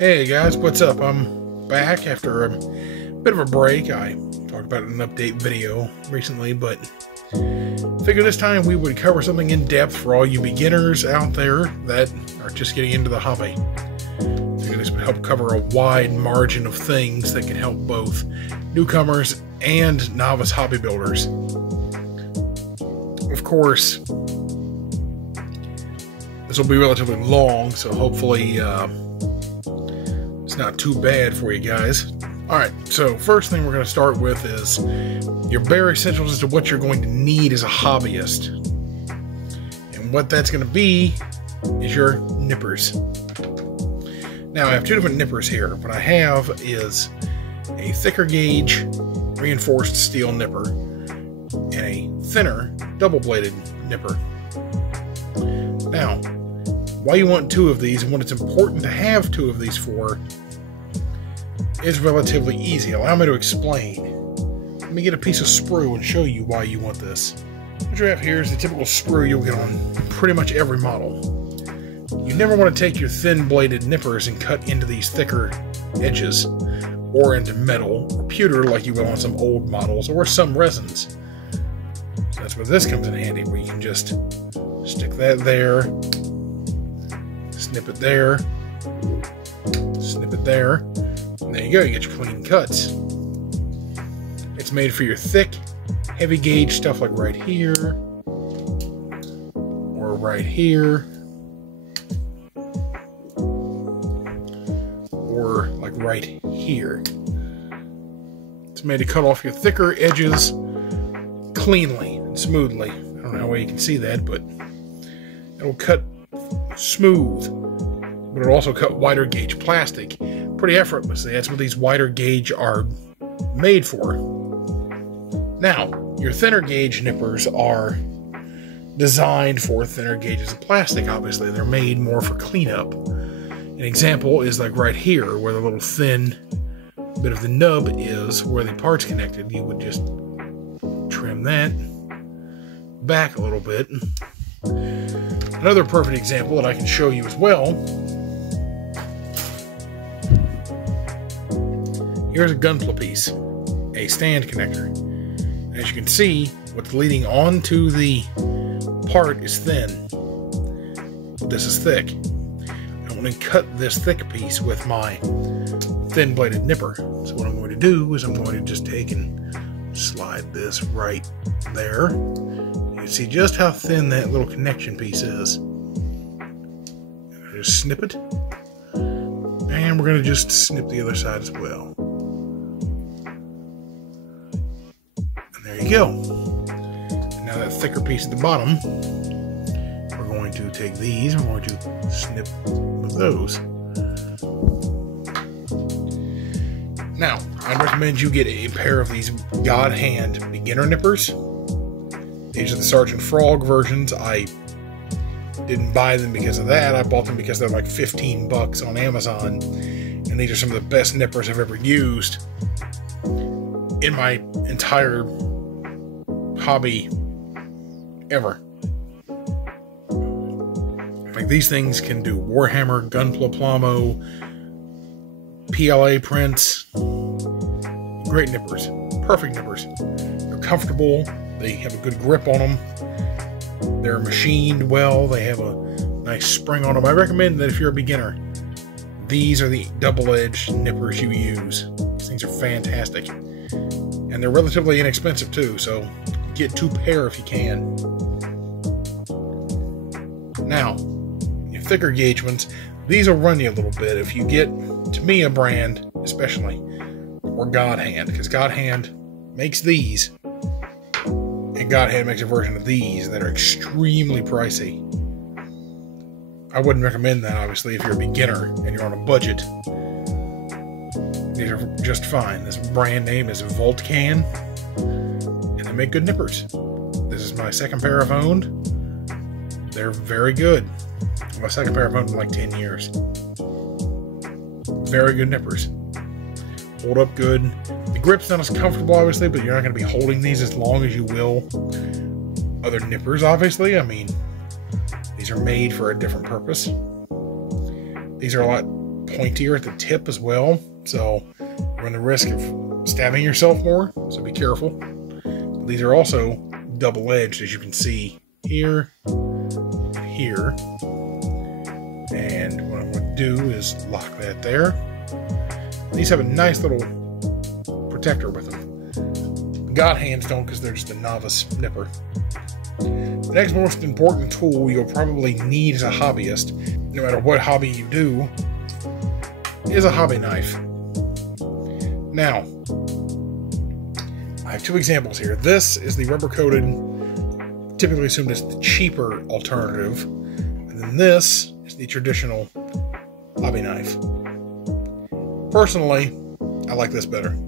Hey guys, what's up? I'm back after a bit of a break. I talked about it in an update video recently, but figured this time we would cover something in depth for all you beginners out there that are just getting into the hobby. Figured this would help cover a wide margin of things that can help both newcomers and novice hobby builders. Of course, this will be relatively long, so hopefully it's not too bad for you guys. Alright, so first thing we're going to start with is your bare essentials as to what you're going to need as a hobbyist. And what that's going to be is your nippers. Now, I have two different nippers here. What I have is a thicker gauge reinforced steel nipper and a thinner double-bladed nipper. Now, why you want two of these and what it's important to have two of these for is relatively easy. Allow me to explain. Let me get a piece of sprue and show you why you want this. What you have here is the typical sprue you'll get on pretty much every model. You never want to take your thin-bladed nippers and cut into these thicker edges, or into metal or pewter like you will on some old models, or some resins. So that's where this comes in handy, where you can just stick that there, snip it there, snip it there, and there you go, you get your clean cuts. It's made for your thick, heavy gauge stuff like right here, or right here, or like right here. It's made to cut off your thicker edges cleanly and smoothly. I don't know how well you can see that, but it'll cut smooth, but it'll also cut wider gauge plastic pretty effortlessly. That's what these wider gauge are made for. Now, your thinner gauge nippers are designed for thinner gauges of plastic, obviously. They're made more for cleanup. An example is like right here, where the little thin bit of the nub is, where the part's connected. You would just trim that back a little bit. Another perfect example that I can show you as well. Here's a gunpla piece, a stand connector. As you can see, what's leading onto the part is thin. This is thick. I want to cut this thick piece with my thin-bladed nipper. So what I'm going to do is I'm going to just take and slide this right there. You can see just how thin that little connection piece is. Just snip it. And we're going to just snip the other side as well. And there you go. And now that thicker piece at the bottom, we're going to take these and we're going to snip with those. Now, I'd recommend you get a pair of these God Hand beginner nippers. These are the Sergeant Frog versions. I didn't buy them because of that. I bought them because they're like 15 bucks on Amazon. And these are some of the best nippers I've ever used in my entire hobby ever. Like, these things can do Warhammer, Gunpla Plamo, PLA prints. Great nippers. Perfect nippers. They're comfortable. They have a good grip on them. They're machined well. They have a nice spring on them. I recommend that if you're a beginner, these are the double-edged nippers you use. These things are fantastic. And they're relatively inexpensive too, so get two pair if you can. Now, your thicker gauge ones, these will run you a little bit if you get, to me, a brand, especially, or God Hand, because God Hand makes these, and God Hand makes a version of these that are extremely pricey. I wouldn't recommend that, obviously, if you're a beginner and you're on a budget. These are just fine. This brand name is Voltcan, and they make good nippers. This is my second pair I've owned. They're very good. My second pair I've owned in like 10 years. Very good nippers. Hold up good. The grip's not as comfortable, obviously, but you're not going to be holding these as long as you will other nippers, obviously. I mean, these are made for a different purpose. These are a lot pointier at the tip as well, so you run the risk of stabbing yourself more, so be careful. These are also double-edged, as you can see here and here. And what I'm going to do is lock that there. These have a nice little protector with them. God hands don't, because they're just a novice nipper. The next most important tool you'll probably need as a hobbyist, no matter what hobby you do, is a hobby knife. Now, I have two examples here. This is the rubber-coated, typically assumed as the cheaper alternative, and then this is the traditional hobby knife. Personally, I like this better.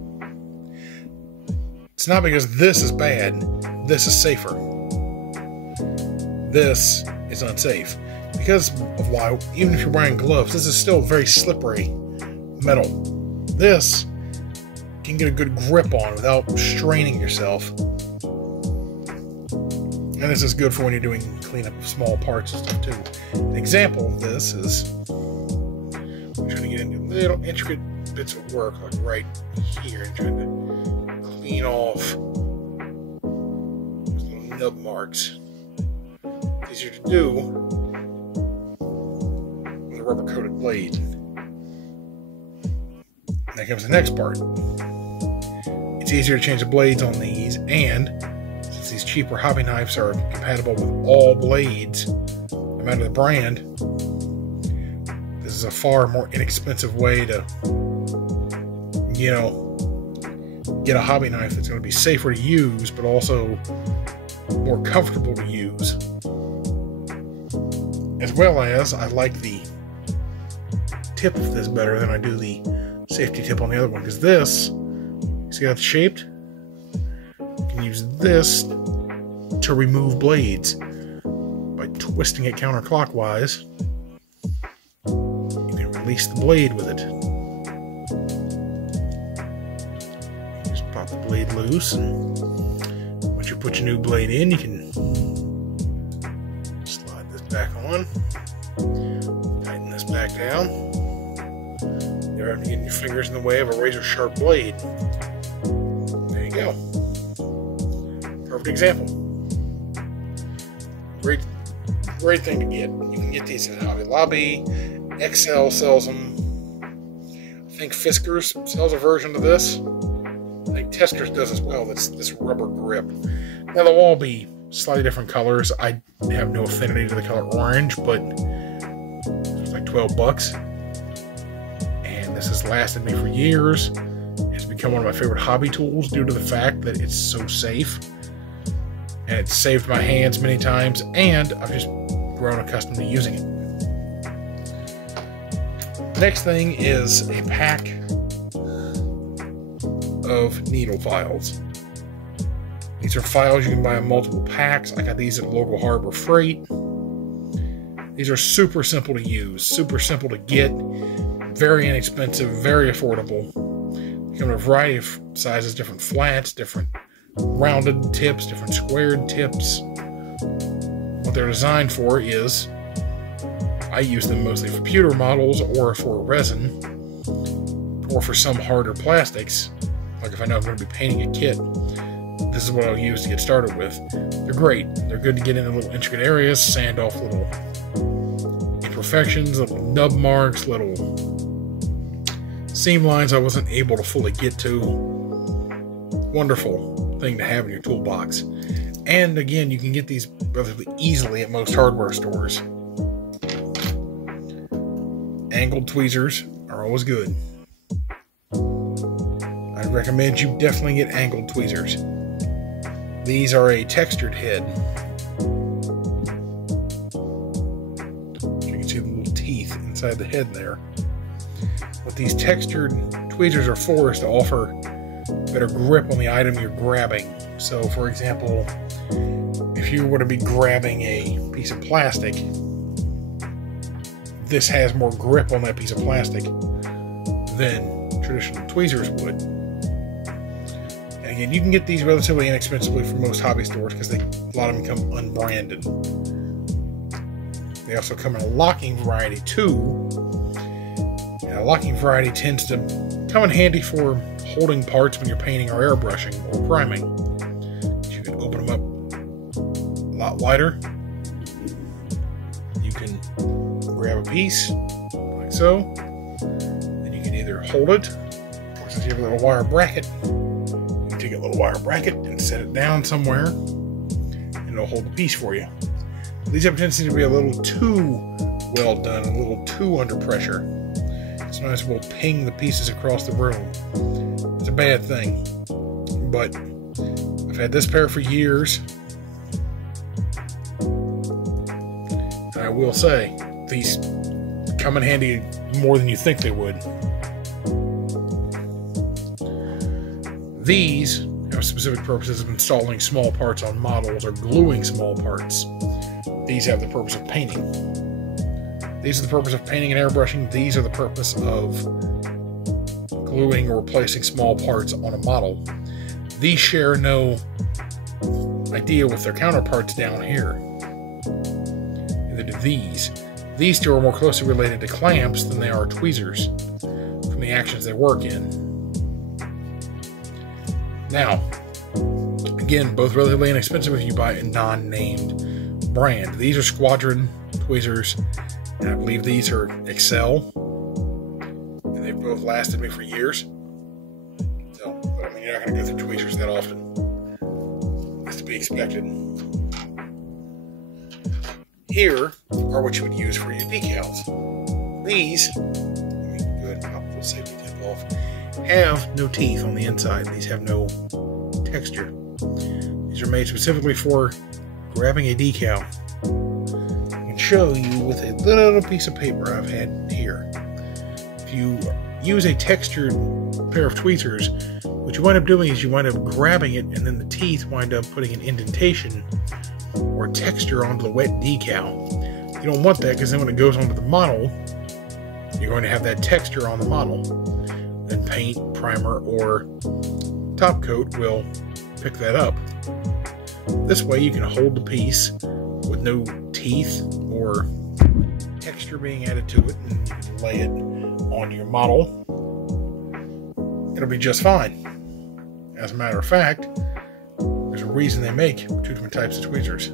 It's not because this is bad, this is safer. This is unsafe. Because of why, even if you're wearing gloves, this is still very slippery metal. This can get a good grip on without straining yourself. And this is good for when you're doing cleanup of small parts and stuff too. An example of this is, I'm trying to get into little intricate bits of work, like right here, and trying to clean off those little nub marks. It's easier to do with a rubber coated blade. And that comes the next part. It's easier to change the blades on these, and since these cheaper hobby knives are compatible with all blades, no matter the brand, this is a far more inexpensive way to, get a hobby knife that's going to be safer to use, but also more comfortable to use. As well as, I like the tip of this better than I do the safety tip on the other one, because this, see how it's shaped? You can use this to remove blades. By twisting it counterclockwise, you can release the blade with it. Just pop the blade loose, and once you put your new blade in, you can slide this back on, tighten this back down. You're having to get your fingers in the way of a razor sharp blade. There you go. Perfect example. Great thing to get. You can get these at Hobby Lobby. XL sells them. I think Fiskars sells a version of this. I think Testors does as well. That's this rubber grip. Now they'll all be slightly different colors. I have no affinity to the color orange, but it's like $12. This has lasted me for years. It's become one of my favorite hobby tools due to the fact that it's so safe. And it's saved my hands many times, and I've just grown accustomed to using it. Next thing is a pack of needle files. These are files you can buy in multiple packs. I got these at local Harbor Freight. These are super simple to use, super simple to get. Very inexpensive, very affordable. They come in a variety of sizes, different flats, different rounded tips, different squared tips. What they're designed for is, I use them mostly for pewter models or for resin, or for some harder plastics. Like if I know I'm going to be painting a kit, this is what I'll use to get started with. They're great. They're good to get into little intricate areas, sand off little imperfections, little nub marks, little seam lines I wasn't able to fully get to. Wonderful thing to have in your toolbox. And again, you can get these relatively easily at most hardware stores. Angled tweezers are always good. I'd recommend you definitely get angled tweezers. These are a textured head. You can see the little teeth inside the head there. What these textured tweezers are for is to offer better grip on the item you're grabbing. So, for example, if you were to be grabbing a piece of plastic, this has more grip on that piece of plastic than traditional tweezers would. And again, you can get these relatively inexpensively from most hobby stores because a lot of them come unbranded. They also come in a locking variety too. And a locking variety tends to come in handy for holding parts when you're painting or airbrushing or priming. You can open them up a lot wider. You can grab a piece like so. Then you can either hold it, or since you have a little wire bracket, you can take a little wire bracket and set it down somewhere, and it'll hold the piece for you. These have a tendency to be a little too well done, a little too under pressure. Sometimes we'll ping the pieces across the room. It's a bad thing, but I've had this pair for years, and I will say these come in handy more than you think they would. These have specific purposes of installing small parts on models or gluing small parts. These have the purpose of painting. These are the purpose of painting and airbrushing. These are the purpose of gluing or replacing small parts on a model. These share no idea with their counterparts down here. Neither do these. These two are more closely related to clamps than they are tweezers from the actions they work in. Now, again, both relatively inexpensive if you buy a non-named brand. These are Squadron tweezers, and I believe these are Excel, and they've both lasted me for years. So, but I mean, you're not going to go through tweezers that often. That's to be expected. Here are what you would use for your decals. These, let me go ahead and pop the safety tip off, have no teeth on the inside. These have no texture. These are made specifically for grabbing a decal. I can show you with a little piece of paper I've had here. If you use a textured pair of tweezers, what you wind up doing is you wind up grabbing it, and then the teeth wind up putting an indentation or texture onto the wet decal. You don't want that, because then when it goes onto the model, you're going to have that texture on the model. Then paint, primer, or top coat will pick that up. This way you can hold the piece with no teeth or texture being added to it, and you can lay it onto your model. It'll be just fine. As a matter of fact, there's a reason they make two different types of tweezers.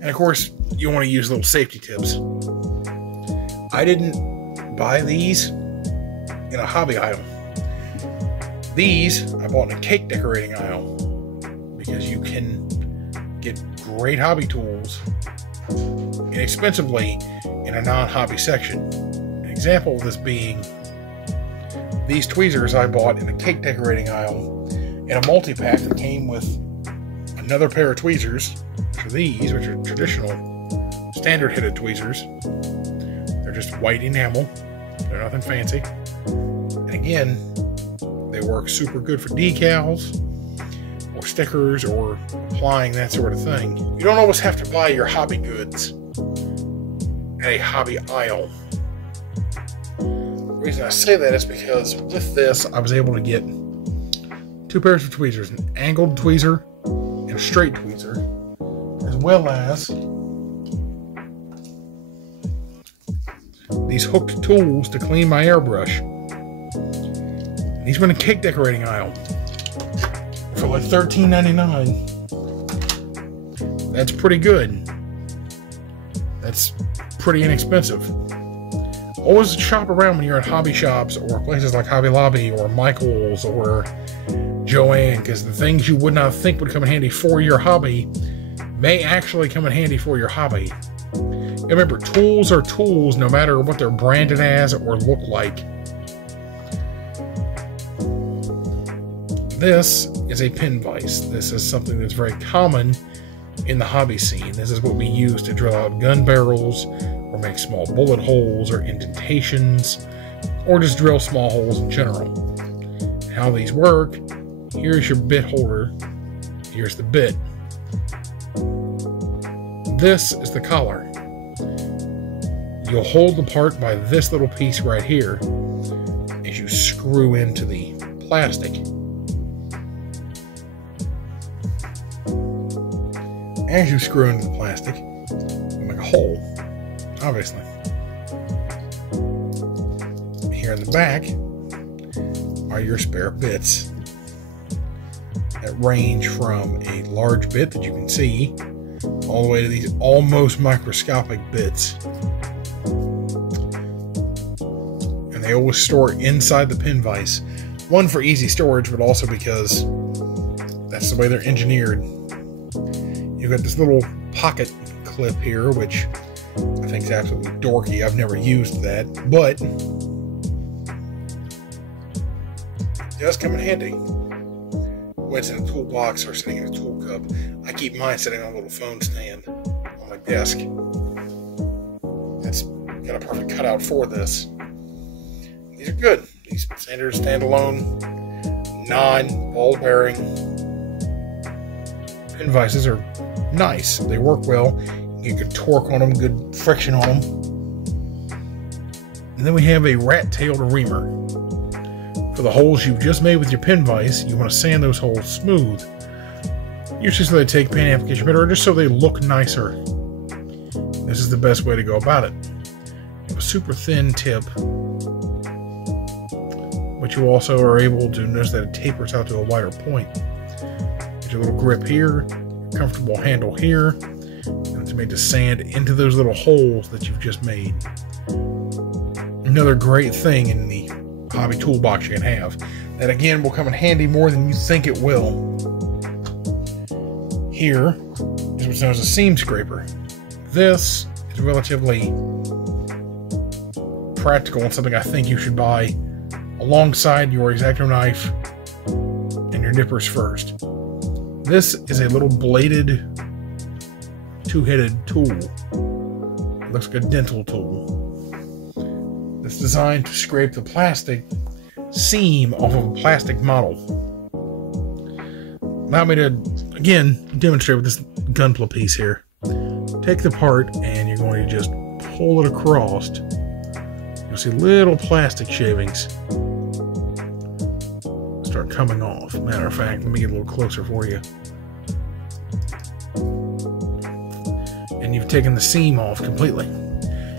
And of course, you want to use little safety tips. I didn't buy these in a hobby aisle. These I bought in a cake decorating aisle, because you can get great hobby tools inexpensively in a non-hobby section. An example of this being these tweezers I bought in a cake decorating aisle in a multi-pack that came with another pair of tweezers, which are these, which are traditional standard headed tweezers. They're just white enamel. They're nothing fancy. And again, they work super good for decals or stickers or applying, that sort of thing. You don't always have to buy your hobby goods at a hobby aisle. The reason I say that is because with this, I was able to get two pairs of tweezers, an angled tweezer and a straight tweezer, as well as these hooked tools to clean my airbrush. And these were in a cake decorating aisle for like $13.99. That's pretty good. That's pretty inexpensive. Always shop around when you're at hobby shops or places like Hobby Lobby or Michael's or Joann, because the things you would not think would come in handy for your hobby may actually come in handy for your hobby. And remember, tools are tools no matter what they're branded as or look like. This is a pin vise. This is something that's very common in the hobby scene. This is what we use to drill out gun barrels or make small bullet holes or indentations or just drill small holes in general. How these work: here's your bit holder, here's the bit. This is the collar. You'll hold the part by this little piece right here as you screw into the plastic. As you screw into the plastic, you make a hole, obviously. here in the back are your spare bits that range from a large bit that you can see all the way to these almost microscopic bits. And they always store inside the pin vise. One, for easy storage, but also because that's the way they're engineered. You've got this little pocket clip here, which I think is absolutely dorky. I've never used that, but it does come in handy. When it's in a toolbox or sitting in a tool cup, I keep mine sitting on a little phone stand on my desk. That's got a perfect cutout for this. These are good. These standard standalone non-ball bearing pin vices are nice. They work well. You get good torque on them, good friction on them. And then we have a rat-tailed reamer. For the holes you've just made with your pin vise, you want to sand those holes smooth. Usually so they take paint application better, or just so they look nicer. This is the best way to go about it. You have a super thin tip, but you also are able to notice that it tapers out to a wider point. Get your little grip here, comfortable handle here, and it's made to sand into those little holes that you've just made. Another great thing in the hobby toolbox you can have, that again will come in handy more than you think it will. Here is what's known as a seam scraper. This is relatively practical and something I think you should buy alongside your X-Acto knife and your nippers first. This is a little bladed, two-headed tool. It looks like a dental tool. It's designed to scrape the plastic seam off of a plastic model. Allow me to, again, demonstrate with this gunpla piece here. Take the part and you're going to just pull it across. You'll see little plastic shavings start coming off. Matter of fact, let me get a little closer for you. And you've taken the seam off completely.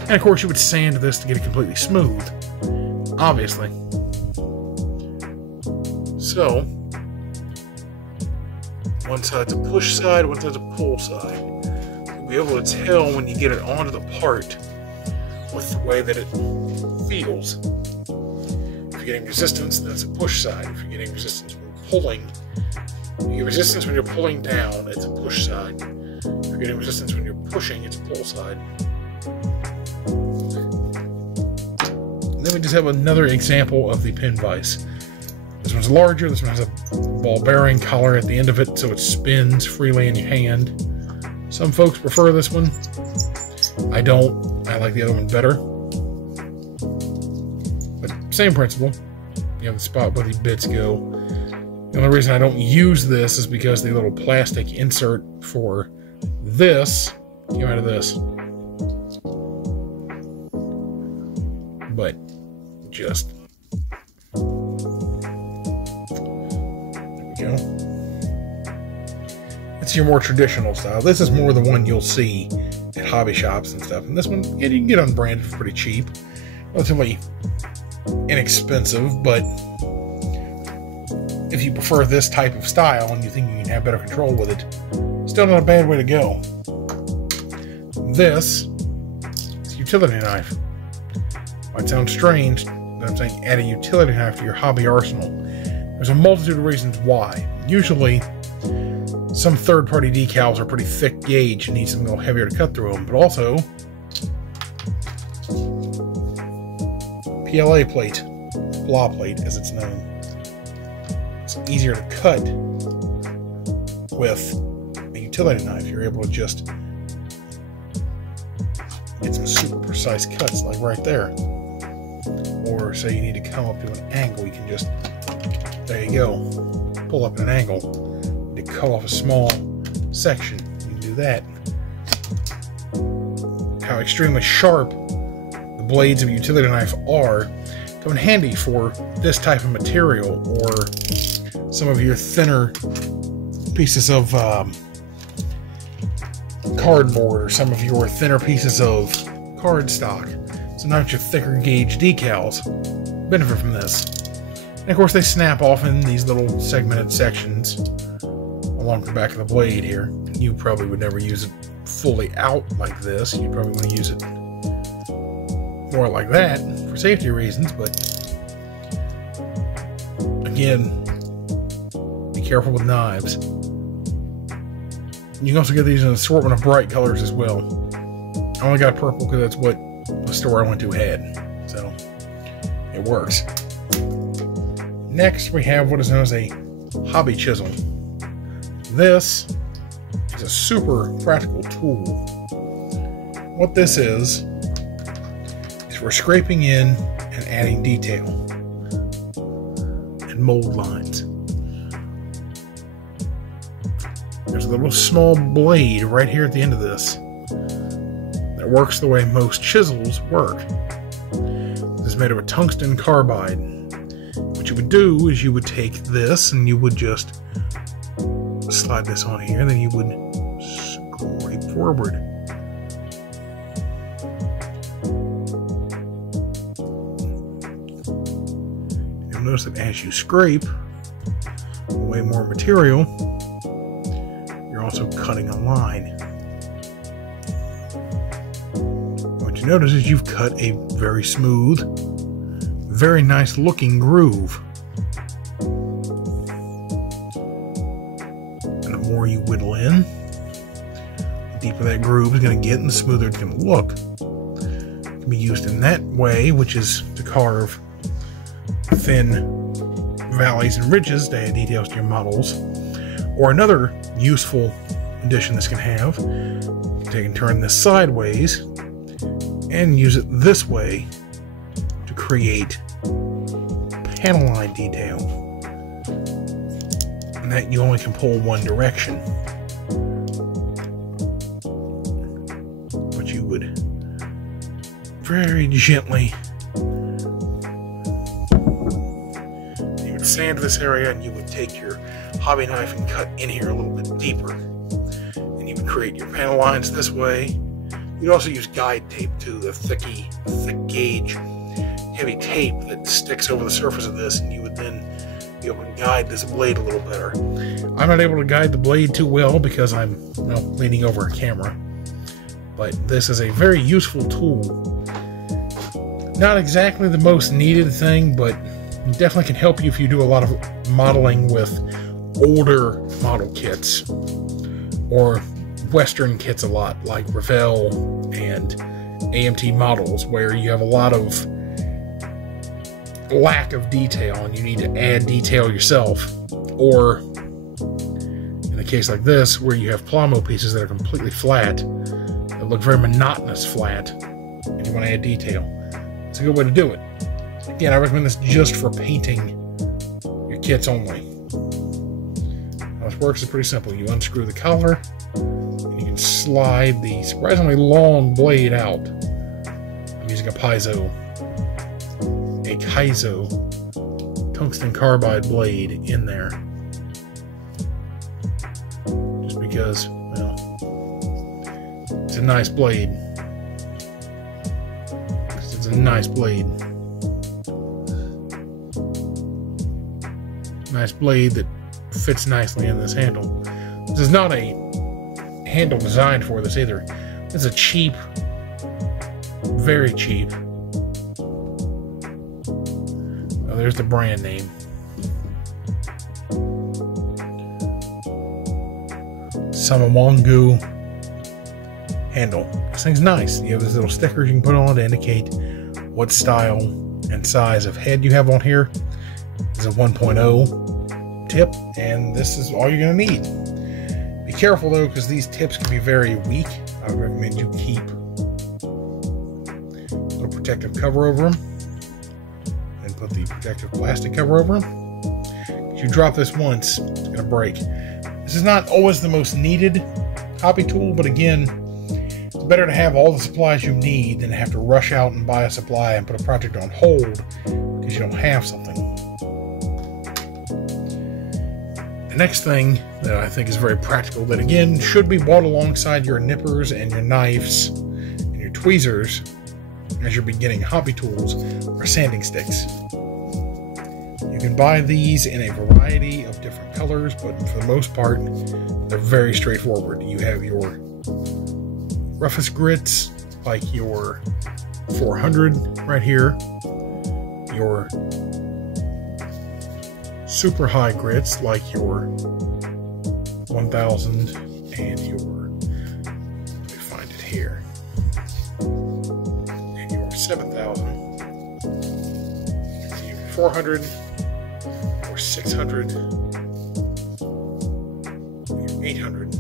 And of course you would sand this to get it completely smooth, obviously. So, one side's a push side, one side's a pull side. You'll be able to tell when you get it onto the part with the way that it feels. If you're getting resistance, then it's a push side. If you're getting resistance when pulling, you get resistance when you're pulling down, it's a push side. If you're getting resistance when you're pushing, it's a pull side. Then we just have another example of the pin vise. This one's larger, this one has a ball bearing collar at the end of it so it spins freely in your hand. Some folks prefer this one. I don't. I like the other one better. But same principle. You have the spot where the bits go. The only reason I don't use this is because the little plastic insert for this came out of this. But just there we go. It's your more traditional style. This is more the one you'll see at hobby shops and stuff. And this one, you can get unbranded for pretty cheap. Relatively inexpensive, but if you prefer this type of style and you think you can have better control with it, still not a bad way to go. This is a utility knife. Might sound strange that I'm saying add a utility knife to your hobby arsenal. There's a multitude of reasons why. Usually, some third-party decals are pretty thick gauge and need something a little heavier to cut through them, but also PLA plate, blah plate as it's known. It's easier to cut with a utility knife. You're able to just get some super precise cuts like right there. Or say you need to come up to an angle, you can just, there you go, pull up at an angle. To cut off a small section, you can do that. How extremely sharp the blades of a utility knife are come in handy for this type of material, or some of your thinner pieces of cardboard, or some of your thinner pieces of cardstock. So now your thicker gauge decals benefit from this. And of course they snap off in these little segmented sections along the back of the blade here. You probably would never use it fully out like this. You'd probably want to use it more like that for safety reasons, but again, be careful with knives. You can also get these in an assortment of bright colors as well. I only got purple because that's what the store I went to had, so it works. Next, we have what is known as a hobby chisel. This is a super practical tool. What this is for scraping in and adding detail and mold lines. There's a little small blade right here at the end of this that works the way most chisels work. This is made of a tungsten carbide. What you would do is you would take this and you would just slide this on here, and then you would scrape forward. You'll notice that as you scrape away more material, you're also cutting a line. What you notice is you've cut a very smooth, very nice looking groove. And the more you whittle in, the deeper that groove is going to get and the smoother it's going to look. It can be used in that way, which is to carve thin valleys and ridges to add details to your models. Or another useful addition this can have, you can turn this sideways and use it this way to create panel line detail. And that you only can pull one direction. But you would very gently, you would sand this area and you would take your hobby knife and cut in here a little bit deeper. And you would create your panel lines this way. You'd also use guide tape too, the thick gauge, heavy tape that sticks over the surface of this, and you would then be able to guide this blade a little better. I'm not able to guide the blade too well because I'm leaning over a camera, but this is a very useful tool. Not exactly the most needed thing, but it definitely can help you if you do a lot of modeling with older model kits or Western kits a lot, like Revell and AMT models, where you have a lot of lack of detail and you need to add detail yourself, or in a case like this where you have Plamo pieces that are completely flat, that look very monotonous flat, and you want to add detail. It's a good way to do it. Again, I recommend this just for painting your kits only. How this works is pretty simple. You unscrew the collar and you can slide the surprisingly long blade out. I'm using a Kaizo tungsten carbide blade in there, just because, well, it's a nice blade. It's a nice blade. Nice blade that fits nicely in this handle. This is not a handle designed for this either. It's a cheap, very cheap. There's the brand name. Samawangu handle. This thing's nice. You have these little stickers you can put on to indicate what style and size of head you have on here. This is a 1.0 tip, and this is all you're going to need. Be careful though, because these tips can be very weak. I would recommend you keep a little protective cover over them. Put the protective plastic cover over them. If you drop this once, it's going to break. This is not always the most needed hobby tool, but again, it's better to have all the supplies you need than to have to rush out and buy a supply and put a project on hold because you don't have something. The next thing that I think is very practical, that again should be bought alongside your nippers and your knives and your tweezers, as your beginning hobby tools are sanding sticks. You can buy these in a variety of different colors, but for the most part, they're very straightforward. You have your roughest grits, like your 400 right here, your super high grits, like your 1000, and your, let me find it here, and your 7000, your 400, your 600, your 800.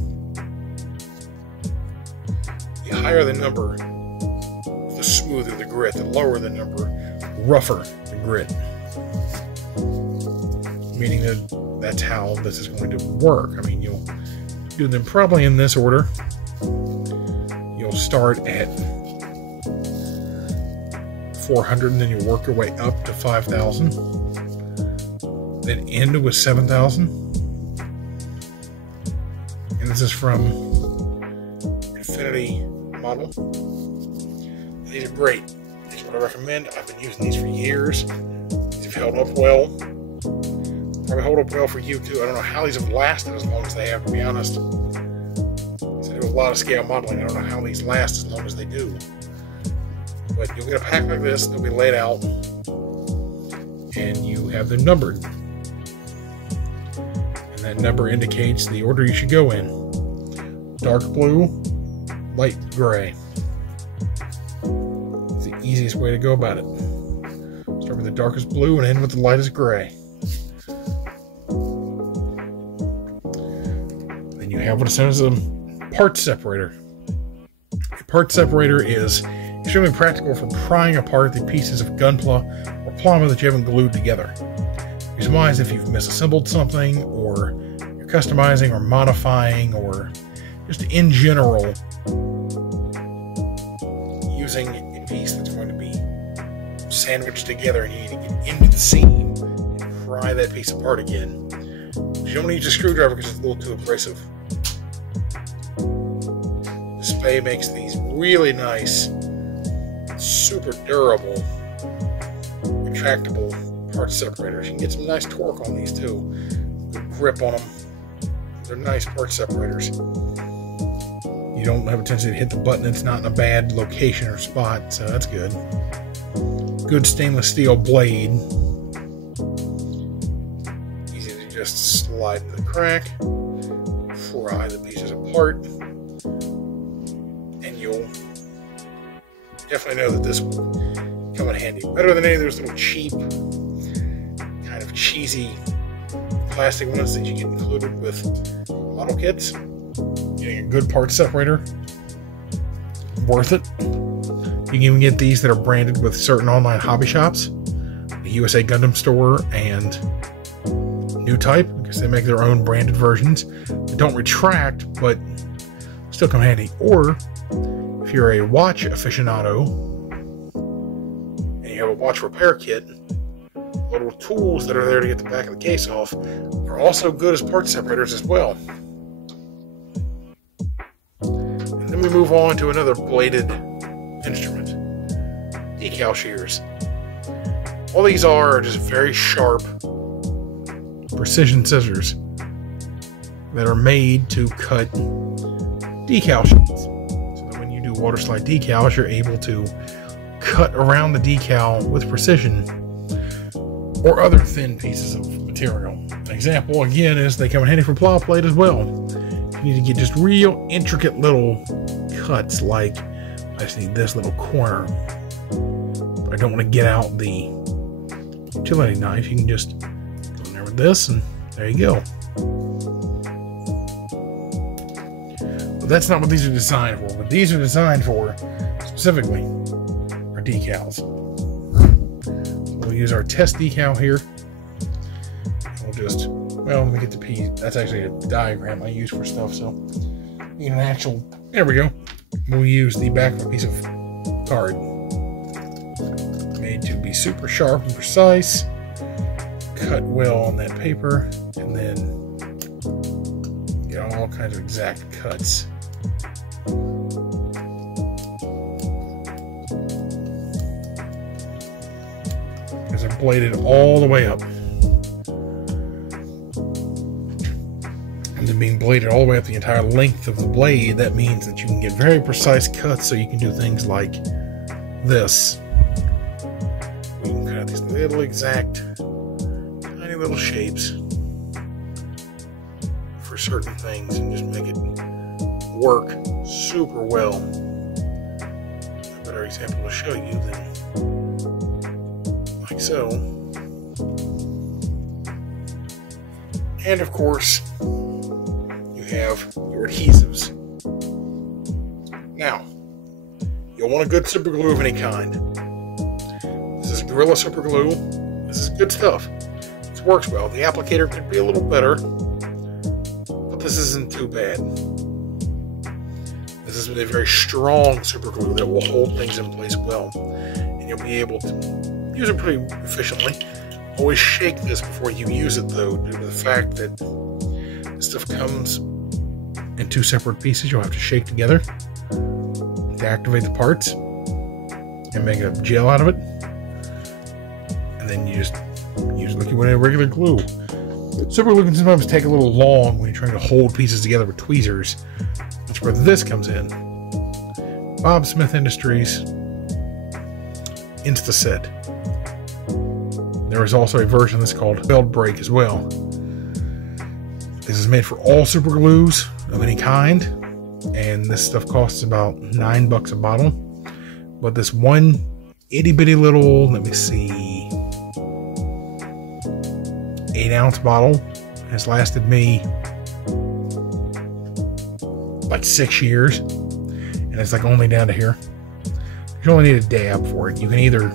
The higher the number, the smoother the grit. The lower the number, rougher the grit. Meaning that that's how this is going to work. I mean, you'll do them probably in this order. You'll start at 400, and then you work your way up to 5,000. Then end with 7,000. And this is from Infinity Model. These are great. These are what I recommend. I've been using these for years. These have held up well. Probably hold up well for you too. I don't know how these have lasted as long as they have, to be honest. So I do a lot of scale modeling. I don't know how these last as long as they do. But you'll get a pack like this. They'll be laid out, and you have them numbered. And that number indicates the order you should go in. Dark blue, light gray. It's the easiest way to go about it. Start with the darkest blue and end with the lightest gray. Then you have what is known as a part separator. A part separator is extremely practical for prying apart the pieces of gunpla or plywood that you haven't glued together. Reason why is if you've misassembled something, or you're customizing or modifying, or just in general using a piece that's going to be sandwiched together and you need to get into the seam and pry that piece apart again. You don't use a screwdriver because it's a little too abrasive. Spey makes these really nice, super durable, retractable part separators. You can get some nice torque on these too. Good grip on them. They're nice part separators. You don't have a tendency to hit the button. It's not in a bad location or spot, so that's good. Good stainless steel blade. Easy to just slide into the crack, pry the pieces apart, and you'll definitely know that this will come in handy. Better than any of those little cheap, kind of cheesy plastic ones that you get included with model kits. Getting a good part separator, worth it. You can even get these that are branded with certain online hobby shops, the USA Gundam Store and New Type, because they make their own branded versions that don't retract but still come handy. Or if you're a watch aficionado and you have a watch repair kit, little tools that are there to get the back of the case off are also good as part separators as well. And then we move on to another bladed instrument, decal shears. All these are just very sharp precision scissors that are made to cut decal sheets. So that when you do water slide decals, you're able to cut around the decal with precision, or other thin pieces of material. An example, again, is they come in handy for plow plate as well. You need to get just real intricate little cuts, like I just need this little corner, but I don't want to get out the utility knife. You can just go in there with this, and there you go. But that's not what these are designed for. What these are designed for, specifically, are decals. We'll use our test decal here. We'll just, well, let me get the piece. That's actually a diagram I use for stuff, so need an actual, there we go. We'll use the back of a piece of card, made to be super sharp and precise, cut well on that paper, and then get all kinds of exact cuts. bladed all the way up. And then being bladed all the way up the entire length of the blade, that means that you can get very precise cuts, so you can do things like this. We can cut out these little exact, tiny little shapes for certain things and just make it work super well. A better example to show you than like so. And of course, you have your adhesives. Now, you'll want a good super glue of any kind. This is Gorilla Super Glue. This is good stuff. This works well. The applicator could be a little better, but this isn't too bad. This is a very strong super glue that will hold things in place well, and you'll be able to use it pretty efficiently. Always shake this before you use it, though, due to the fact that this stuff comes in two separate pieces. You'll have to shake together to activate the parts and make a gel out of it, and then you just use it like you would a regular glue. Super glue can sometimes take a little long when you're trying to hold pieces together with tweezers. That's where this comes in. Bob Smith Industries Insta-Set. There is also a version that's called Weld Break as well. This is made for all super glues of any kind, and this stuff costs about $9 a bottle. But this one itty bitty little, let me see, 8-ounce bottle has lasted me like 6 years, and it's like only down to here. You only need a dab for it. You can either,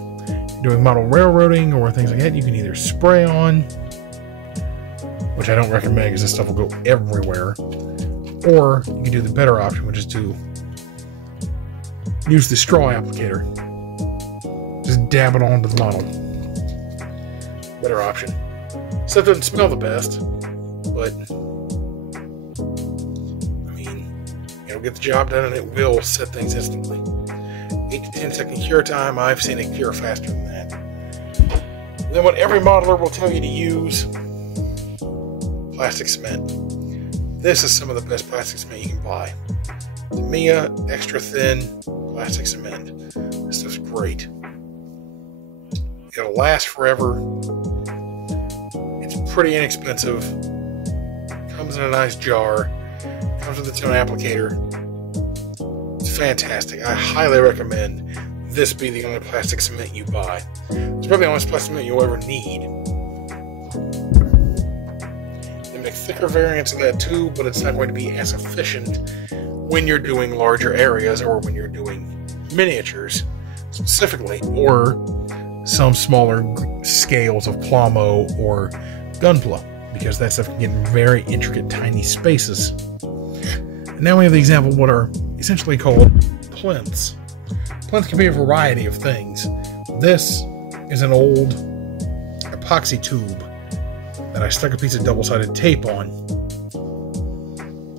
doing model railroading or things like that, you can either spray on, which I don't recommend because this stuff will go everywhere, or you can do the better option, which is to use the straw applicator. Just dab it onto the model. Better option. Stuff doesn't smell the best, but I mean, it'll get the job done and it will set things instantly. 8 to 10 second cure time. I've seen it cure faster than that. And then what every modeler will tell you to use: plastic cement. This is some of the best plastic cement you can buy. Tamiya extra thin plastic cement. This stuff's great. It'll last forever. It's pretty inexpensive. Comes in a nice jar. Comes with its own applicator. It's fantastic. I highly recommend this be the only plastic cement you buy. It's probably the only plastic cement you'll ever need. They make thicker variants of that too, but it's not going to be as efficient when you're doing larger areas or when you're doing miniatures specifically, or some smaller scales of Plamo or Gunpla, because that stuff can get in very intricate, tiny spaces. And now we have the example of what are essentially called plinths. Plinth can be a variety of things. This is an old epoxy tube that I stuck a piece of double-sided tape on.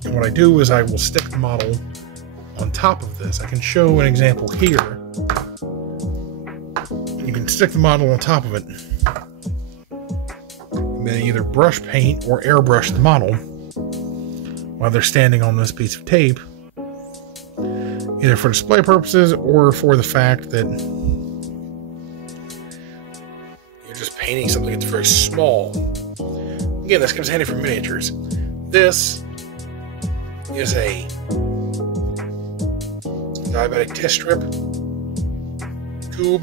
And what I do is I will stick the model on top of this. I can show an example here. You can stick the model on top of it, and then either brush paint or airbrush the model while they're standing on this piece of tape, either for display purposes or for the fact that you're just painting something that's very small. Again, this comes handy for miniatures. This is a diabetic test strip tube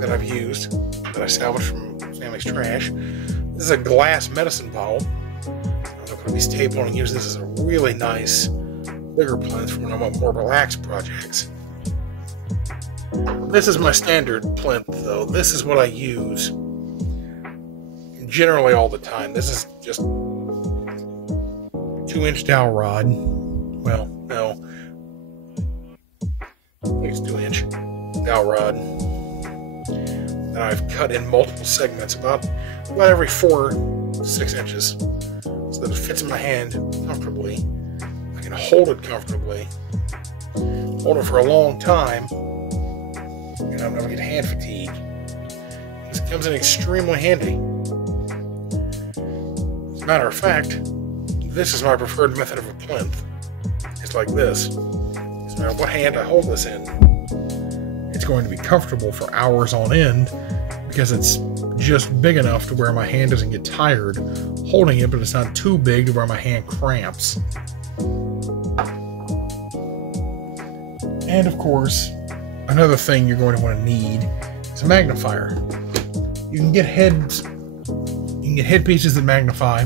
that I've used, that I salvaged from family's trash. This is a glass medicine bottle. I'm going to put a piece of tape on and use this as a really nice bigger plinth for when I want more relaxed projects. This is my standard plinth, though. This is what I use generally all the time. This is just 2-inch dowel rod. Well, no, I think it's 2-inch dowel rod that I've cut in multiple segments, about every 4 to 6 inches, so that it fits in my hand comfortably. I can hold it comfortably, hold it for a long time, and I'm never get hand fatigue. Comes in extremely handy. As a matter of fact, this is my preferred method of a plinth. It's like this. No matter what hand I hold this in, it's going to be comfortable for hours on end because it's just big enough to where my hand doesn't get tired holding it, but it's not too big to where my hand cramps. And of course, another thing you're going to want to need is a magnifier. You can get headpieces that magnify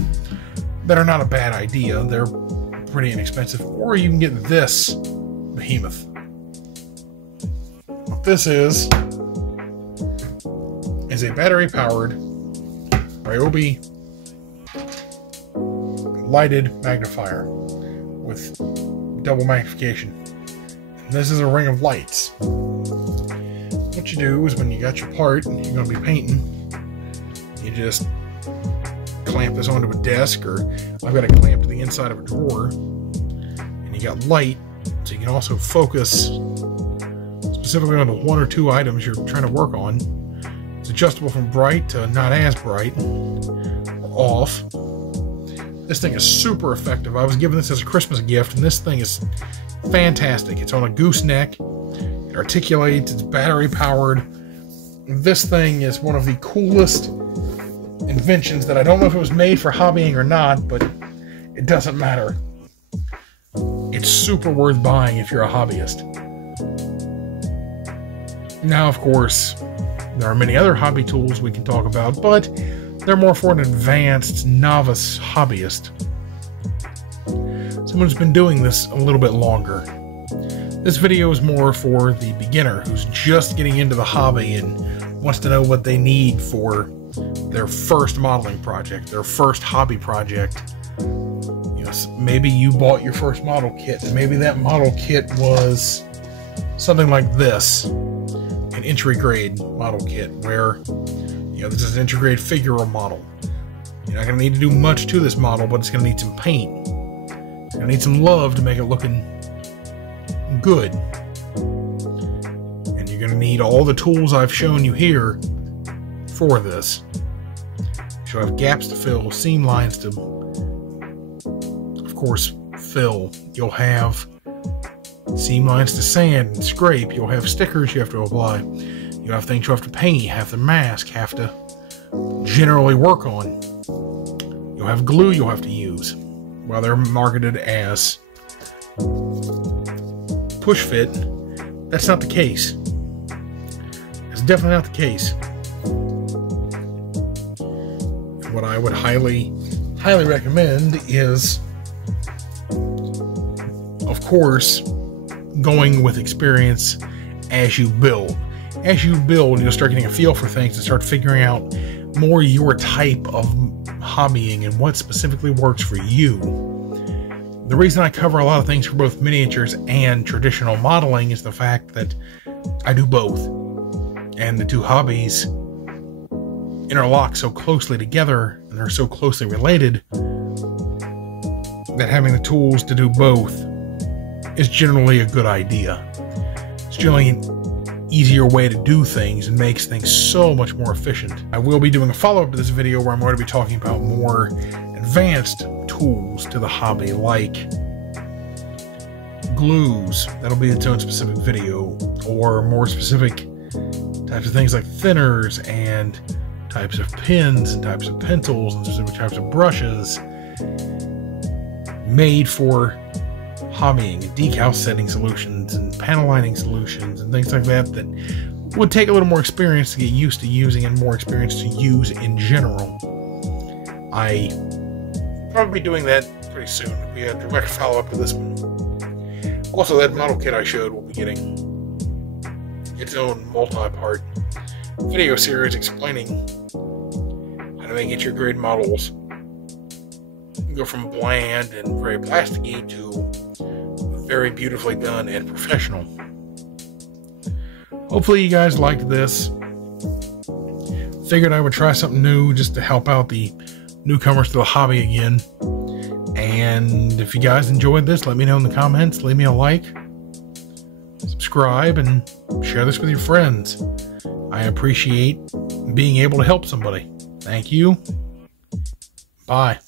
that are not a bad idea. They're pretty inexpensive. Or you can get this behemoth. What this is a battery-powered Ryobi lighted magnifier with double magnification. And this is a ring of lights. What you do is when you got your part and you're going to be painting, you just clamp this onto a desk, or I've got it clamped to the inside of a drawer, and you got light, so you can also focus specifically on the one or two items you're trying to work on. It's adjustable from bright to not as bright, or off. This thing is super effective. I was given this as a Christmas gift, and this thing is fantastic. It's on a gooseneck, it articulates, it's battery powered. This thing is one of the coolest inventions that I don't know if it was made for hobbying or not, but it doesn't matter. It's super worth buying if you're a hobbyist. Now, of course, there are many other hobby tools we can talk about, but they're more for an advanced novice hobbyist. Someone who's been doing this a little bit longer. This video is more for the beginner who's just getting into the hobby and wants to know what they need for their first modeling project, their first hobby project. You know, maybe you bought your first model kit, and maybe that model kit was something like this, an entry grade model kit, where, you know, this is an entry grade figure model. You're not going to need to do much to this model, but it's going to need some paint. It's going to need some love to make it looking good. And you're going to need all the tools I've shown you here for this. You'll have gaps to fill, seam lines to, of course, fill. You'll have seam lines to sand and scrape. You'll have stickers you have to apply. You'll have things you have to paint, you have to mask, have to generally work on. You'll have glue you'll have to use. While they're marketed as push fit, that's not the case. It's definitely not the case. What I would highly recommend is, of course, going with experience as you build. As you build, you'll start getting a feel for things and start figuring out more your type of hobbying and what specifically works for you. The reason I cover a lot of things for both miniatures and traditional modeling is the fact that I do both. And the two hobbies interlock so closely together and they're so closely related that having the tools to do both is generally a good idea. It's generally an easier way to do things and makes things so much more efficient. I will be doing a follow-up to this video where I'm going to be talking about more advanced tools to the hobby, like glues. That'll be its own specific video, or more specific types of things like thinners and types of pens and types of pencils and specific types of brushes made for hobbying, decal setting solutions and panel lining solutions and things like that that would take a little more experience to get used to using and more experience to use in general. I probably be doing that pretty soon. We had a direct follow-up to this one. Also, that model kit I showed will be getting its own multi-part video series explaining how to make entry grade models. Go from bland and very plasticky to very beautifully done and professional. Hopefully you guys liked this. Figured I would try something new just to help out the newcomers to the hobby again. And if you guys enjoyed this, let me know in the comments. Leave me a like, subscribe, and share this with your friends. I appreciate being able to help somebody. Thank you. Bye.